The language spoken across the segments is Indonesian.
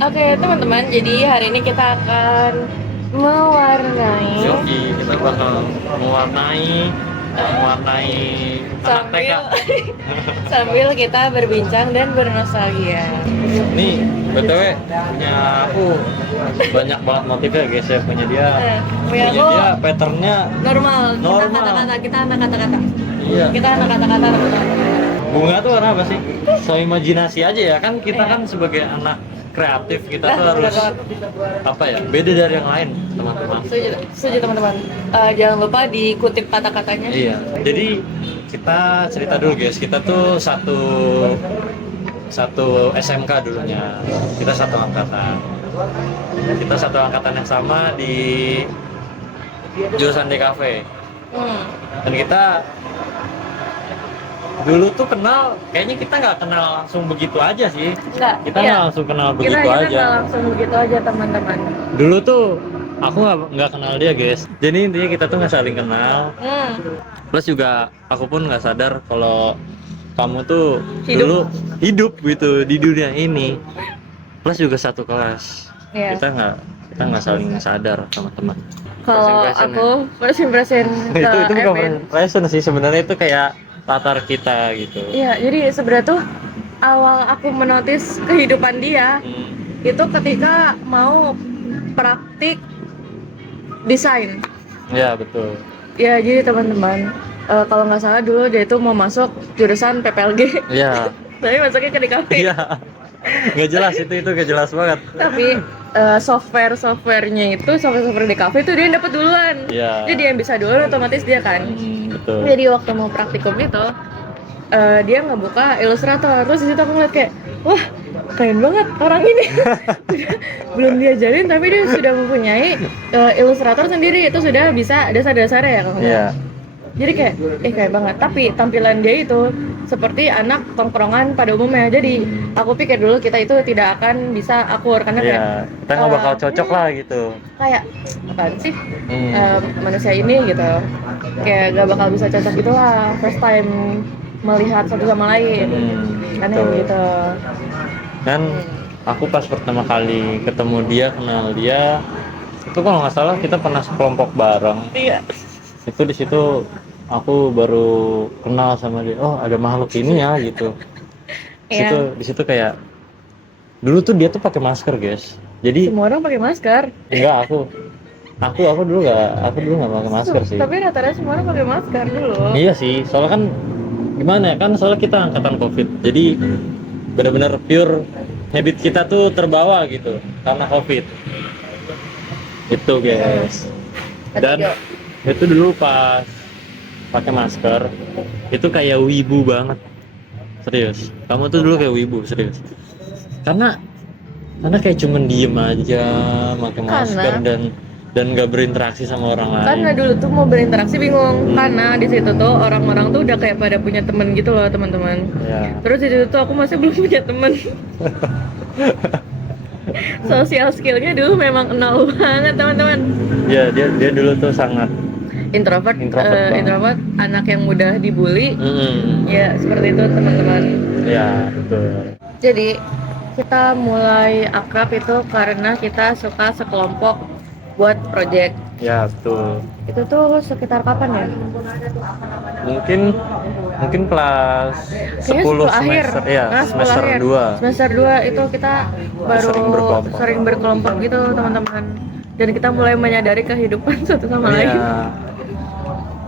Oke teman-teman, jadi hari ini kita akan mewarnai Yogi, kita bakal mewarnai mewarnai anak TK. sambil sambil kita berbincang dan bernostalgia. Nih, BTW punya aku banyak banget motifnya guys ya. Punya dia, Punya punya aku dia patternnya normal. Normal. Kita anak kata-kata. iya. Kita anak kata-kata teman-teman. Bunga tuh warna apa sih? So imajinasi aja ya kan, kita Iya. kan sebagai anak kreatif kita tuh Nah, harus benar apa ya? Beda dari yang lain, teman-teman. Setuju teman-teman. Jangan lupa dikutip kata-katanya. Iya. Jadi kita cerita dulu guys. Kita tuh satu SMK dulunya. Kita satu angkatan. Kita satu angkatan yang sama di jurusan DKV. Hmm. Dan kita dulu tuh kenal, kayaknya kita nggak kenal langsung begitu aja sih. Enggak. Kita Iya. nggak langsung kenal begitu Kita aja. nggak langsung begitu aja teman-teman. Dulu tuh aku nggak kenal dia guys. Jadi intinya kita tuh nggak saling kenal. Plus juga aku pun nggak sadar kalau kamu tuh dulu hidup gitu di dunia ini. Plus juga satu kelas. Iya. Kita nggak saling sadar teman-teman. Kalau First impression aku first impression ke itu bukan Evan. impression sih sebenarnya, itu kayak latar kita gitu. Iya, jadi sebenarnya tuh awal aku menotis kehidupan dia itu ketika mau praktik desain. Ya betul. Ya, jadi teman-teman, kalau nggak salah dulu dia itu mau masuk jurusan PPLG, Iya. tapi masuknya ke DKV. Iya. Nggak jelas itu nggak jelas banget. Tapi software-softwarenya itu software DKV itu dia dapat duluan. Iya. Jadi yang bisa duluan otomatis dia kan. Betul. Jadi waktu mau praktikum itu dia ngebuka Illustrator, terus di situ aku ngeliat kayak, wah keren banget orang ini. Belum diajarin tapi dia sudah mempunyai Illustrator sendiri, itu sudah bisa dasar-dasarnya ya kalau Iya. jadi kayak keren banget, tapi tampilan dia itu seperti anak tongkrongan pada umumnya. Jadi aku pikir dulu kita itu tidak akan bisa akur karena Iya. kayak Kita nggak bakal cocok lah gitu. kayak apaan sih Hmm. manusia ini gitu, kayak gak bakal bisa cocok gitu lah first time melihat satu sama lain kan Betul. gitu. Dan aku pas pertama kali ketemu dia, kenal dia, itu kalau nggak salah kita pernah sekelompok bareng. Iya. Itu di situ aku baru kenal sama dia. Oh, ada makhluk ini ya gitu. Iya. Di situ kayak dulu tuh dia tuh pakai masker guys. Jadi Semua orang pakai masker. enggak, aku dulu nggak pakai masker sih. Tapi rata-rata semua orang pakai masker dulu. Iya sih, soalnya kan gimana ya, kan soalnya kita angkatan COVID, jadi benar-benar pure habit kita tuh terbawa gitu karena COVID itu guys. Dan itu dulu pas pakai masker itu kayak wibu banget, serius. Kamu tuh dulu kayak wibu serius, karena kayak cuman diem aja pakai masker dan nggak berinteraksi sama orang lain. Karena dulu tuh mau berinteraksi bingung, karena di situ tuh orang-orang tuh udah kayak pada punya temen gitu loh teman-teman. Ya. Terus di situ tuh aku masih belum punya temen. Social skillnya dulu memang nol banget teman-teman. Ya, dia dulu tuh sangat Introvert banget. anak yang mudah dibully. Mm. Ya seperti itu teman-teman. Ya betul. Jadi kita mulai akrab itu karena kita suka sekelompok buat project. Ya betul. Itu tuh sekitar kapan ya? Mungkin kelas 10 semester, ya semester 2. Semester 2 itu kita baru Sering berkelompok gitu teman-teman. Dan kita mulai menyadari kehidupan satu sama lain.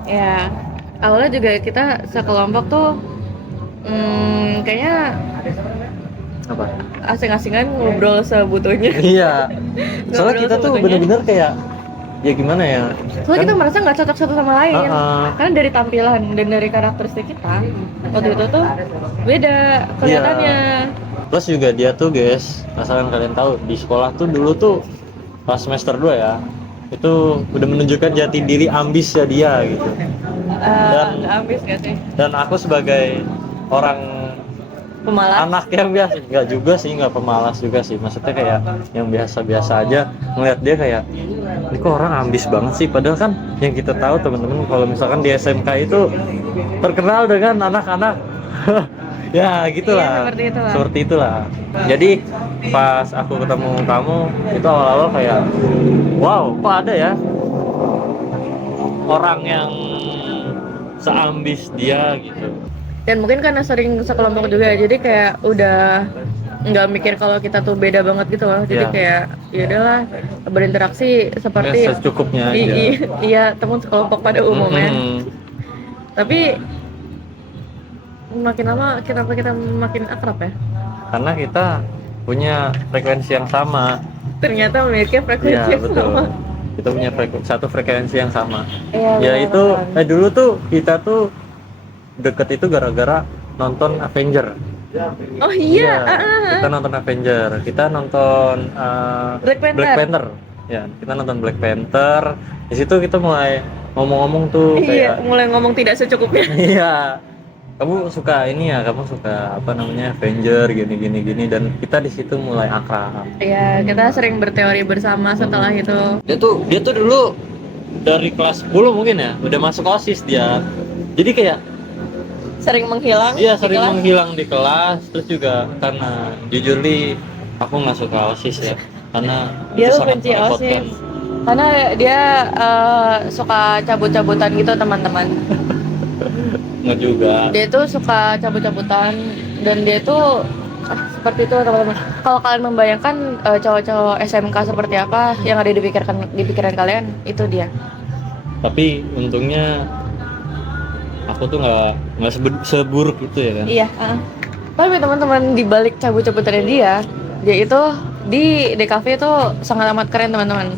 Ya, awalnya juga kita sekelompok tuh kayaknya Apa? asing-asingan ngobrol sebutuhnya. Iya. Soalnya kita tuh sebetulnya. bener-bener kayak ya gimana ya? Soalnya kita merasa nggak cocok satu sama lain. Uh-uh. Karena dari tampilan dan dari karakteristik kita waktu itu tuh beda kelihatannya. Plus juga dia tuh guys, asalkan kalian tahu, di sekolah tuh dulu tuh pas semester 2 ya, itu udah menunjukkan jati diri ambis ya dia gitu. Nggak habis nggak sih? Dan aku sebagai orang Pemalas. anak yang biasa, nggak juga sih, nggak pemalas juga sih, maksudnya kayak yang biasa-biasa aja, ngeliat dia kayak ini kok orang ambis banget sih, padahal kan yang kita tahu teman-teman kalau misalkan di SMK itu terkenal dengan anak-anak Ya gitulah. Iya, seperti itulah. Seperti itulah. Jadi pas aku ketemu kamu itu awal-awal kayak wow, kok ada ya orang yang seambis dia gitu. Dan mungkin karena sering sekelompok juga, jadi kayak udah nggak mikir kalau kita tuh beda banget gitu loh. Jadi Iya. kayak ya udahlah, berinteraksi seperti Ya, secukupnya aja. iya, teman sekelompok pada umumnya. Mhm. Tapi makin lama kenapa kita makin akrab ya? Karena kita punya frekuensi yang sama. Ternyata memiliki frekuensi Iya, yang betul. sama. Kita punya satu frekuensi yang sama. Iya, Ya benar, itu benar. dulu tuh kita tuh deket itu gara-gara nonton Avenger. Oh iya, Kita nonton Avenger, kita nonton Black Panther. Ya, kita nonton Black Panther. Di situ kita mulai ngomong-ngomong tuh Iya, kayak mulai ngomong tidak secukupnya. iya. Kamu suka ini ya, kamu suka apa namanya Avenger gini dan kita di situ mulai akrab. Iya, kita sering berteori bersama setelah itu. Dia tuh dulu dari kelas 10 mungkin ya, udah masuk OSIS dia. Jadi kayak Sering menghilang. iya di sering kelas. menghilang di kelas, terus juga karena jujur li aku nggak suka OSIS ya, karena Dia itu tuh sangat benci merepotkan. OSIS. Karena dia suka cabut-cabutan gitu teman-teman. Nggak juga. Dia tuh suka cabut-cabutan dan dia tuh seperti itu teman-teman. Kalau kalian membayangkan cowok-cowok SMK seperti apa yang ada di pikiran kalian, itu dia. Tapi untungnya aku tuh nggak seburuk itu ya kan. Iya. Tapi teman-teman di balik cabut-cabutannya dia itu di DKV itu sangat amat keren teman-teman.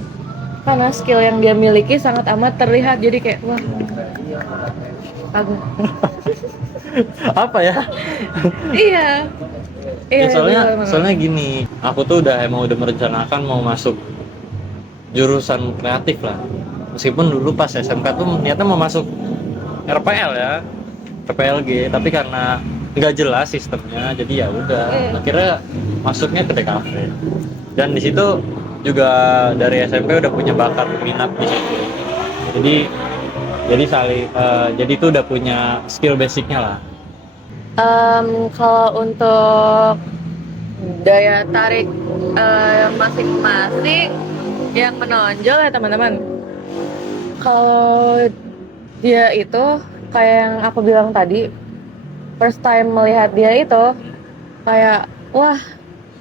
Karena skill yang dia miliki sangat amat terlihat, jadi kayak wah, kagum. Apa ya? Iya. Ya, Iya, soalnya gini, aku tuh emang udah merencanakan mau masuk jurusan kreatif lah. Meskipun dulu pas SMK tuh niatnya mau masuk RPL ya, RPLG, tapi karena nggak jelas sistemnya, jadi ya udah. Akhirnya masuknya ke DKV. Dan di situ juga dari SMP udah punya bakat minat di situ. Jadi itu udah punya skill basicnya lah. Kalau untuk daya tarik masing-masing yang menonjol ya teman-teman. Kalau dia itu kayak yang aku bilang tadi, first time melihat dia itu kayak wah,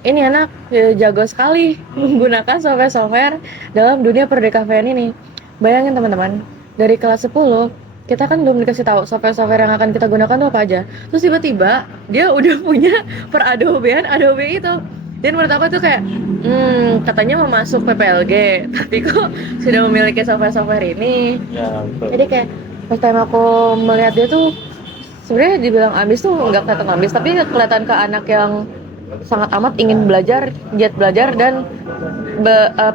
ini anak jago sekali menggunakan software-software dalam dunia perdekafean ini. Bayangin teman-teman, dari kelas 10 kita kan belum dikasih tahu software-software yang akan kita gunakan tuh apa aja. Terus tiba-tiba dia udah punya per-Adobe-an Adobe itu. Dan menurut aku tuh kayak, katanya mau masuk PPLG, tapi kok sudah memiliki software-software ini. Ya, betul. Jadi kayak first time aku melihat dia tuh sebenarnya dibilang ambis tuh nggak kelihatan ambis, tapi kelihatan ke anak yang sangat amat ingin belajar, giat belajar dan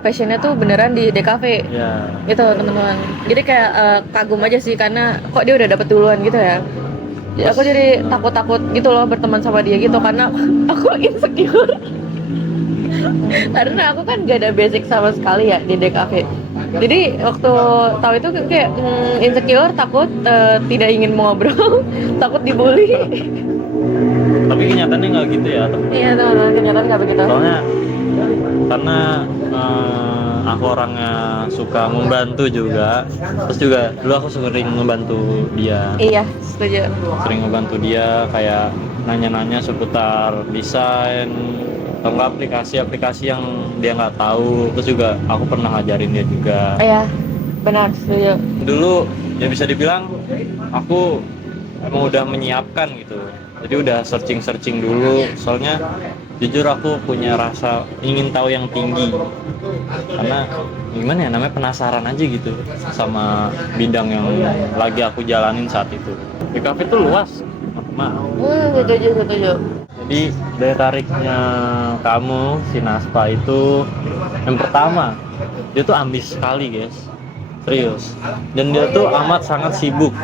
passionnya tuh beneran di DKV. Ya. Gitu teman-teman. Jadi kayak kagum aja sih karena kok dia udah dapet duluan gitu ya. Aku jadi takut-takut gitu loh berteman sama dia gitu karena aku insecure. Karena aku kan gak ada basic sama sekali ya di DKV. Jadi waktu tahu itu kayak insecure, takut, tidak ingin mengobrol, takut dibully. Tapi kenyataannya nggak gitu ya. Iya teman-teman, kenyataan nggak begitu. Soalnya karena aku orangnya suka membantu juga, terus juga dulu aku sering membantu dia. Iya, setuju. Sering membantu dia kayak nanya-nanya seputar desain atau enggak aplikasi-aplikasi yang dia nggak tahu, terus juga aku pernah ngajarin dia juga. Iya, benar, setuju. Dulu ya bisa dibilang aku emang udah menyiapkan gitu, jadi udah searching dulu, soalnya jujur aku punya rasa ingin tahu yang tinggi karena gimana ya, namanya penasaran aja gitu sama bidang yang lagi aku jalanin saat itu. DKV itu luas, Setuju. jadi daya tariknya kamu si Naspa itu yang pertama, dia tuh ambis sekali guys, serius, dan dia tuh amat sangat sibuk.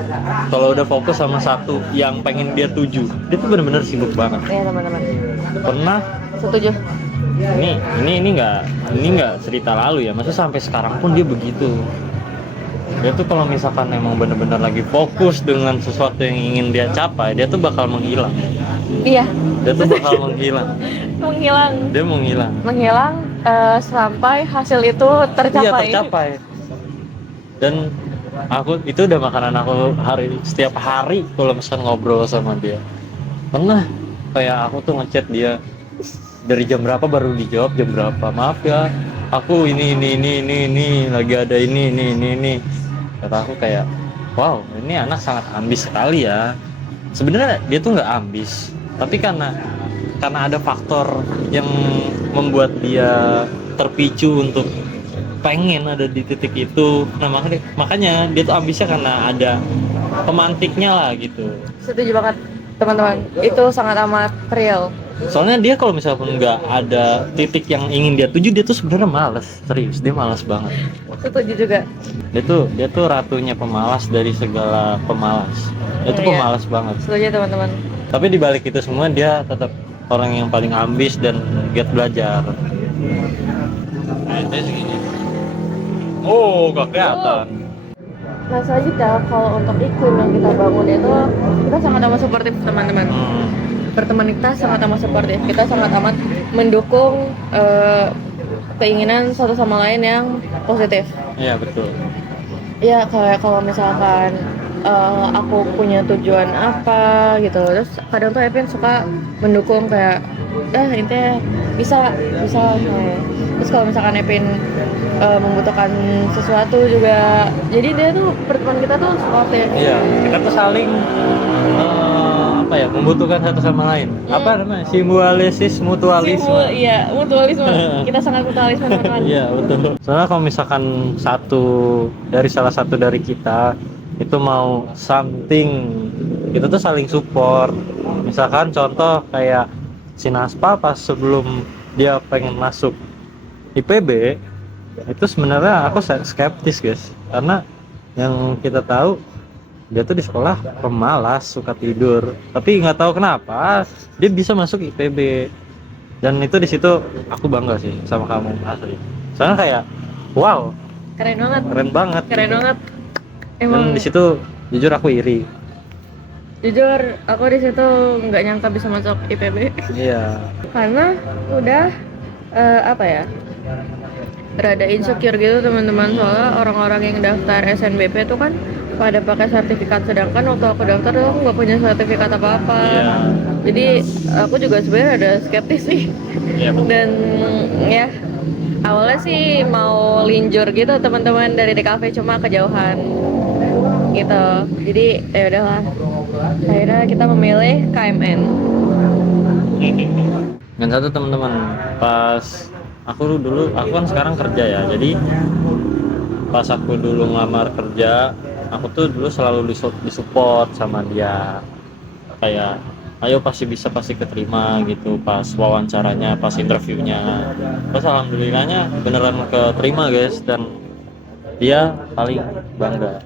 Kalau udah fokus sama satu yang pengen dia tuju, dia tuh bener-bener sibuk banget. Iya teman-teman. Pernah Setuju. ini nggak cerita lalu ya, maksudnya sampai sekarang pun dia begitu. Dia tuh kalau misalkan emang bener-bener lagi fokus dengan sesuatu yang ingin dia capai, dia tuh bakal menghilang. Iya, Dia tuh bakal menghilang. Dia menghilang sampai hasil itu Iya, tercapai. tercapai. Dan aku itu udah makanan aku setiap hari kalau misalnya ngobrol sama dia. Pernah kayak aku tuh ngechat dia dari jam berapa baru dijawab jam berapa. Maaf ya, aku ini lagi ada ini. Kata aku kayak, wow, ini anak sangat ambis sekali ya. Sebenarnya dia tuh nggak ambis, tapi karena ada faktor yang membuat dia terpicu untuk pengen ada di titik itu. Nah, makanya dia tuh ambisnya karena ada pemantiknya lah gitu. Setuju banget teman-teman, itu sangat amat real. Soalnya dia kalau misalnya nggak ada titik yang ingin dia tuju, dia tuh sebenarnya malas. Serius, dia malas banget. Setuju juga. Dia tuh ratunya pemalas dari segala pemalas. Dia tuh Iya. pemalas banget. Setuju teman-teman. Tapi di balik itu semua dia tetap orang yang paling ambis dan giat belajar. Nah, segini. Oh, gak kelihatan. Nah selanjutnya kalau untuk iklim yang kita bangun itu kita sangat amat suportif teman-teman. Pertemanan kita sangat amat suportif, kita sangat amat mendukung keinginan satu sama lain yang positif. Iya, betul. Ya kayak kalau misalkan aku punya tujuan apa gitu, terus kadang tuh Evin suka mendukung kayak intinya bisa terus kalau misalkan Evin membutuhkan sesuatu juga, jadi dia tuh pertemuan kita tuh supportive. Iya, kita tuh saling membutuhkan satu sama lain. Apa namanya? Simbiosis mutualisme. Iya, mutualisme. Kita sangat mutualisme teman-teman. Iya, betul. Soalnya kalau misalkan salah satu dari kita itu mau something, kita tuh saling support. Misalkan contoh kayak si Naspa pas sebelum dia pengen masuk IPB, itu sebenarnya aku skeptis guys, karena yang kita tahu dia tuh di sekolah pemalas, suka tidur, tapi nggak tahu kenapa dia bisa masuk IPB. Dan itu di situ aku bangga sih sama kamu asli, soalnya kayak wow, Keren banget. Dan di situ jujur aku iri. Jujur aku di situ nggak nyangka bisa masuk IPB. Iya. Karena udah rada insecure gitu teman-teman, soalnya orang-orang yang daftar SNBP itu kan pada pakai sertifikat, sedangkan waktu aku daftar tuh aku nggak punya sertifikat apa-apa. Iya. Jadi aku juga sebenarnya ada skeptis sih. Iya, betul. Dan ya awalnya sih mau linjur gitu teman-teman dari DKV, cuma kejauhan gitu. Jadi ya udahlah, akhirnya kita memilih KMN. Dan satu teman-teman, pas aku kan sekarang kerja ya, jadi pas aku dulu ngelamar kerja, aku tuh dulu selalu disupport sama dia, kayak ayo pasti keterima gitu pas wawancaranya, pas interviewnya. Terus alhamdulillahnya beneran keterima guys, dan dia paling bangga,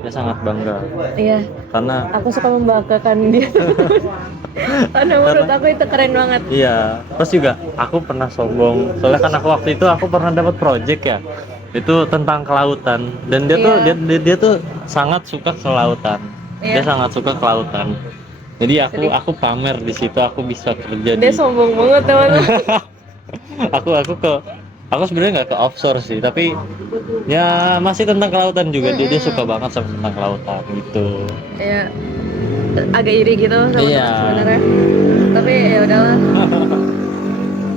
dia sangat bangga. Iya, Karena aku suka membanggakan dia. Karena menurut aku itu keren banget. iya, terus juga aku pernah sombong, soalnya kan aku waktu itu aku pernah dapat project ya, itu tentang kelautan, dan dia tuh sangat suka kelautan. Dia Iya. sangat suka kelautan. Jadi aku pamer di situ, aku bisa kerja Dia sombong banget teman-teman. aku sebenarnya nggak ke offshore sih, tapi ya masih tentang kelautan juga. Dia suka banget sama tentang kelautan gitu. Ya agak iri gitu sama Iya. sebenarnya. Tapi ya udahlah.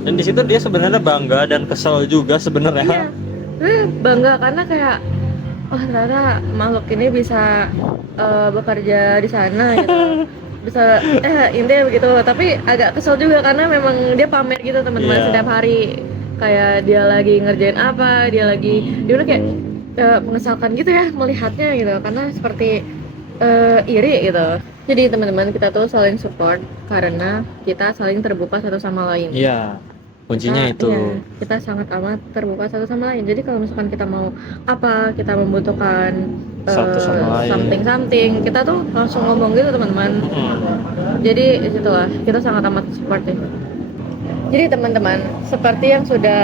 Dan di situ dia sebenarnya bangga dan kesel juga sebenarnya. Iya. Bangga karena kayak ternyata makhluk ini bisa bekerja di sana gitu. Bisa intinya begitu. Tapi agak kesel juga karena memang dia pamer gitu teman-teman. Iya. Setiap hari kayak dia lagi ngerjain apa, dia udah kayak mengesalkan gitu ya melihatnya gitu, karena seperti iri gitu. Jadi teman-teman, kita tuh saling support karena kita saling terbuka satu sama lain. Iya, kuncinya itu. Iya, kita sangat amat terbuka satu sama lain. Jadi kalau misalkan kita mau apa, kita membutuhkan Satu sama lain. something, kita tuh langsung ngomong gitu teman-teman. Jadi disitulah kita sangat amat supportive. Jadi teman-teman, seperti yang sudah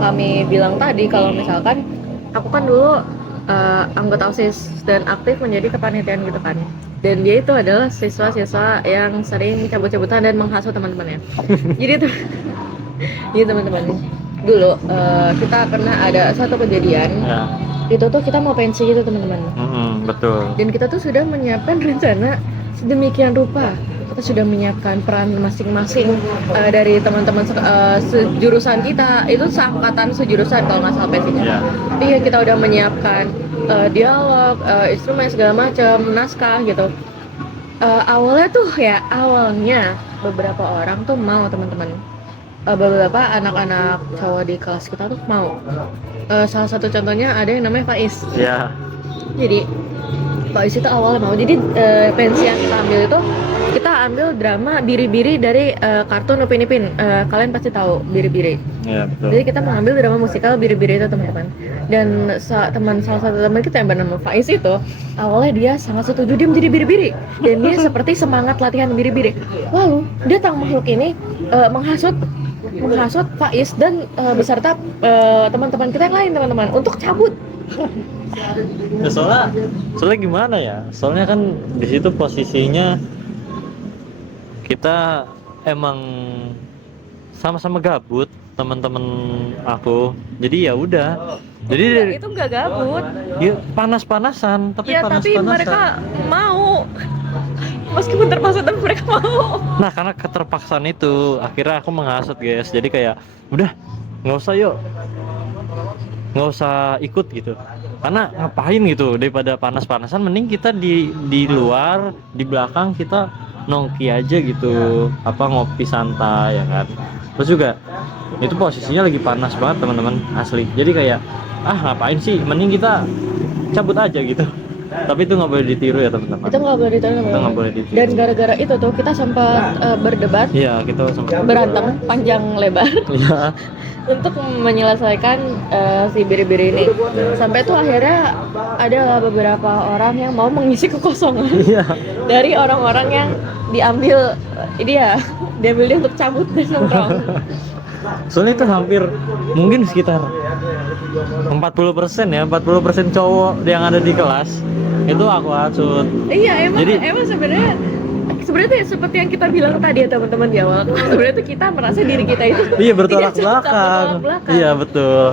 kami bilang tadi, kalau misalkan aku kan dulu anggota OSIS dan aktif menjadi kepanitiaan gitu kan. dan dia itu adalah siswa-siswa yang sering cabut-cabutan dan menghasut teman-temannya. Jadi tuh, jadi teman-teman dulu kita pernah ada satu kejadian. Ya. Itu tuh kita mau pensi gitu teman-teman. Betul. Dan kita tuh sudah menyiapkan rencana sedemikian rupa. Kita sudah menyiapkan peran masing-masing dari teman-teman sejurusan kita. Itu seangkatan sejurusan kalau nggak salah pensinya. Ya. Iya, kita udah menyiapkan dialog, instrumen segala macam, naskah gitu. Awalnya beberapa orang tuh mau teman-teman. Beberapa anak-anak cowok di kelas kita tuh mau. Salah satu contohnya ada yang namanya Faiz. Ya. Jadi Faiz itu awalnya mau. Jadi pensi yang kita ambil itu kita ambil drama Biri-Biri dari kartun Upin Ipin. Kalian pasti tahu Biri-Biri. Ya, betul. Jadi kita mengambil drama musikal Biri-Biri itu teman-teman. Dan salah satu teman kita yang bernama Faiz itu awalnya dia sangat setuju dia menjadi Biri-Biri dan dia seperti semangat latihan Biri-Biri. Lalu datang makhluk ini menghasut Faiz dan beserta teman-teman kita yang lain teman-teman untuk cabut. Ya, soalnya gimana ya? Soalnya kan di situ posisinya kita emang sama-sama gabut teman-teman aku. Jadi ya udah. Jadi Itu nggak gabut. dia panas-panasan, tapi Ya tapi panas-panasan. mereka mau. Meskipun terpaksa tapi mereka mau. Nah, karena keterpaksaan itu akhirnya aku menghasut guys. Jadi kayak udah nggak usah yuk, nggak usah ikut gitu. Karena ngapain gitu, daripada panas-panasan mending kita di luar, di belakang kita nongki aja gitu, ngopi santai ya kan. Terus juga itu posisinya lagi panas banget teman-teman, asli. Jadi kayak ngapain sih, mending kita cabut aja gitu. Tapi itu nggak boleh ditiru ya teman-teman. Itu nggak boleh ditiru. Itu nggak boleh ditiru. Dan gara-gara itu tuh kita sempat berdebat, Iya, kita sempat berantem panjang lebar Iya. untuk menyelesaikan si Biri-Biri ini. Sampai tuh akhirnya ada beberapa orang yang mau mengisi kekosongan Iya. dari orang-orang yang diambil dia untuk cabut dan nongkrong. Soalnya itu hampir mungkin sekitar 40% ya, 40% cowok yang ada di kelas itu aku hasut. Iya, Jadi- emang sebenarnya tuh seperti yang kita bilang tadi ya teman-teman di awal. Sebenarnya tuh kita merasa diri kita itu Iya, bertolak tidak cocok, belakang. bertolak belakang. Iya, betul.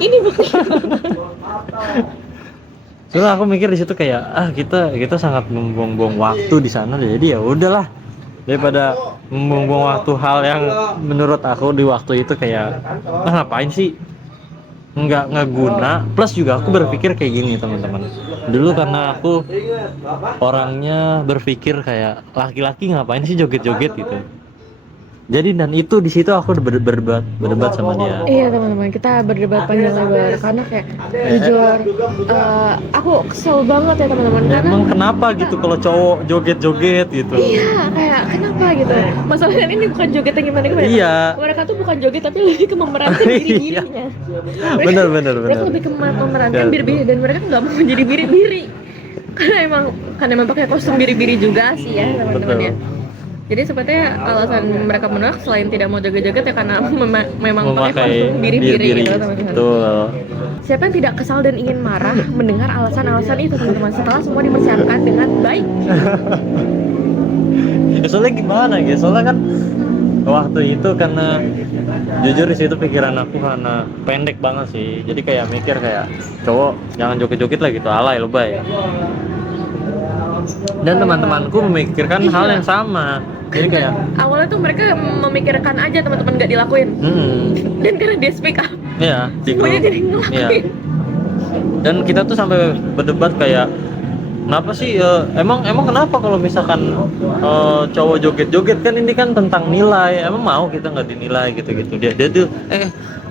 Ini bukan. Soalnya aku mikir di situ kayak kita sangat membuang-buang waktu di sana deh. Jadi ya udahlah, daripada membuang waktu hal yang menurut aku di waktu itu kayak ngapain sih, nggak guna. Plus juga aku berpikir kayak gini teman-teman, dulu karena aku orangnya berpikir kayak laki-laki ngapain sih joget-joget gitu. Jadi dan itu di situ aku berdebat sama dia. Iya teman-teman, kita berdebat panjang lebar karena kayak jujur aku kesel banget ya teman-teman Ya, karena emang kenapa gitu kalau cowok joget-joget gitu? iya kayak kenapa gitu. Masalahnya ini bukan joget yang gimana. Iya. Mereka tuh bukan joget tapi lebih ke memerankan diri-dirinya. Bener. Mereka lebih ke memerankan Ya. biri-biri dan mereka nggak mau menjadi biri-biri. Karena emang pakai kostum biri-biri juga sih ya teman-teman ya. Jadi sepertinya alasan mereka menolak selain tidak mau joget-joget ya karena memang pakai kostum biri-biri gitu teman-teman. Betul. Siapa yang tidak kesal dan ingin marah mendengar alasan-alasan itu teman-teman setelah semua dipersiapkan dengan baik. Ya, soalnya gimana ya? Soalnya kan waktu itu karena jujur di situ pikiran aku karena pendek banget sih. Jadi kayak mikir kayak cowok jangan joget-joget lah gitu, alay lebay. Dan teman-temanku memikirkan hal yang sama. Jadi kayak Awalnya tuh mereka memikirkan aja teman-teman nggak dilakuin. Dan karena dia speak up, iya, di semuanya grup. jadi ngelakuin. Iya. Dan kita tuh sampai berdebat kayak kenapa sih emang kenapa kalau misalkan cowok joget-joget, kan ini kan tentang nilai, emang mau kita nggak dinilai gitu-gitu.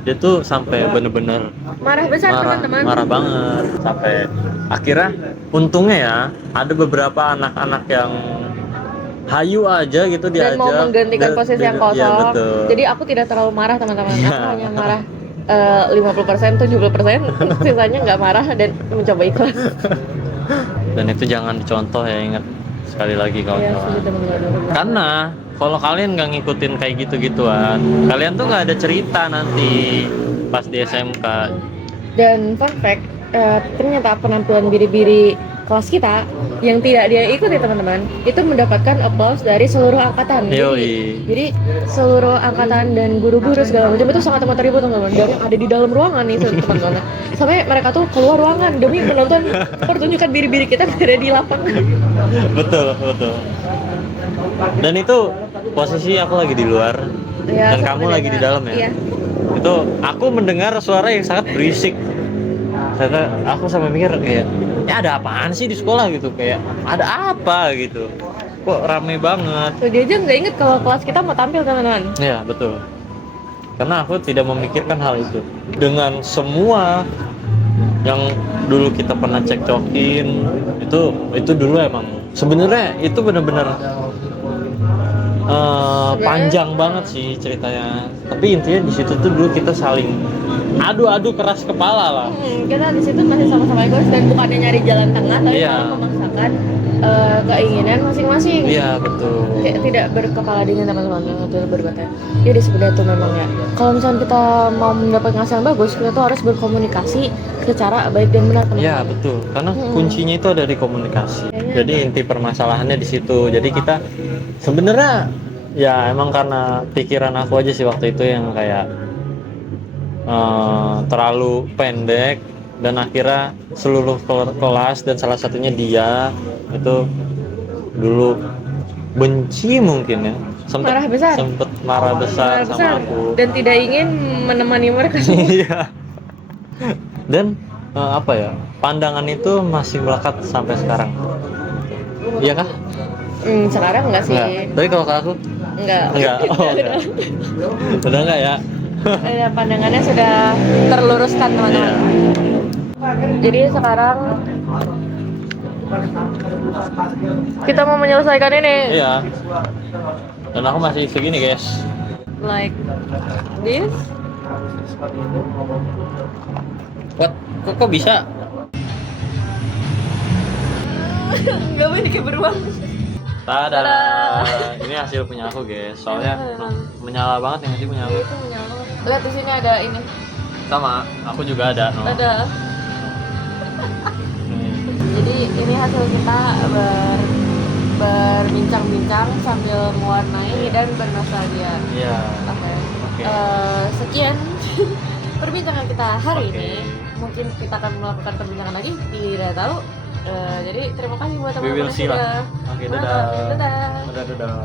Dia tuh sampai bener-bener Marah besar teman-teman. marah banget sampai akhirnya untungnya ya ada beberapa anak-anak yang hayu aja gitu Dan diajak mau menggantikan posisi yang kosong. Iya, betul. Jadi aku tidak terlalu marah teman-teman. Iya. Aku hanya marah 50%, 70%, sisanya nggak marah dan mencoba ikhlas. Dan itu jangan dicontoh ya, ingat sekali lagi Iya, kawan-kawan. setuju teman-teman. Karena kalau kalian nggak ngikutin kayak gitu-gituan, kalian tuh nggak ada cerita nanti pas di SMK. Dan fun fact, ternyata penampilan biri-biri kelas kita yang tidak dia ikuti teman-teman itu mendapatkan applause dari seluruh angkatan. Jadi seluruh angkatan dan guru-guru segala macam itu sangat amat ribut teman-teman. Dan yang ada di dalam ruangan nih teman-teman. Sampai mereka tuh keluar ruangan demi menonton pertunjukan biri-biri kita berada di lapangan. Betul. Dan itu posisi aku lagi di luar Ya, dan kamu lagi di dalam ya. Iya. Itu aku mendengar suara yang sangat berisik. Karena aku sampai mikir kayak, ya ada apaan sih di sekolah gitu, kayak ada apa gitu, kok rame banget. Tuh dia aja nggak inget kalau kelas kita mau tampil teman-teman. Ya betul. Karena aku tidak memikirkan hal itu. Dengan semua yang dulu kita pernah cekcokin, itu dulu emang sebenarnya itu benar-benar panjang banget sih ceritanya. Tapi intinya di situ tuh dulu kita saling adu keras kepala lah. Kita di situ masih sama-sama egois dan bukannya nyari jalan tengah, tapi malah memaksakan keinginan masing-masing. Iya betul. Kayak tidak berkepala dingin teman-teman, itu berbuatnya. Jadi sebenarnya tuh memang ya. Kalau misalnya kita mau mendapat hasil yang bagus, kita tuh harus berkomunikasi secara baik dan benar teman-teman. Iya betul. Karena kuncinya itu ada di komunikasi. Jadi inti permasalahannya di situ. Jadi kita sebenarnya ya emang karena pikiran aku aja sih waktu itu yang kayak terlalu pendek, dan akhirnya seluruh kelas dan salah satunya dia itu dulu benci mungkin ya, sempet marah besar sama aku dan tidak ingin menemani mereka. Iya. Dan apa ya, pandangan itu masih melekat sampai sekarang. Iya kah? Sekarang enggak sih. Tapi kalau ke aku enggak. Oh, enggak. Udah enggak ya? Pandangannya sudah terluruskan teman-teman. Iya. Jadi sekarang kita mau menyelesaikan ini. Iya. Dan aku masih segini guys. Like this. Kok bisa? Enggak boleh kayak beruang. Tada. Ini hasil punya aku guys. Soalnya menyala banget yang hasil punya aku. Itu menyala. Lihat di sini ada ini. Sama, aku juga ada. No. Ada. Jadi ini hasil kita berbincang-bincang sambil mewarnai dan bernostalgia. Iya. Oke. Oke. Sekian perbincangan kita hari Oke. ini. Mungkin kita akan melakukan perbincangan lagi, tidak tahu. Jadi terima kasih buat We will teman-teman see lah. Oke, dadah. Dadah. Dadah.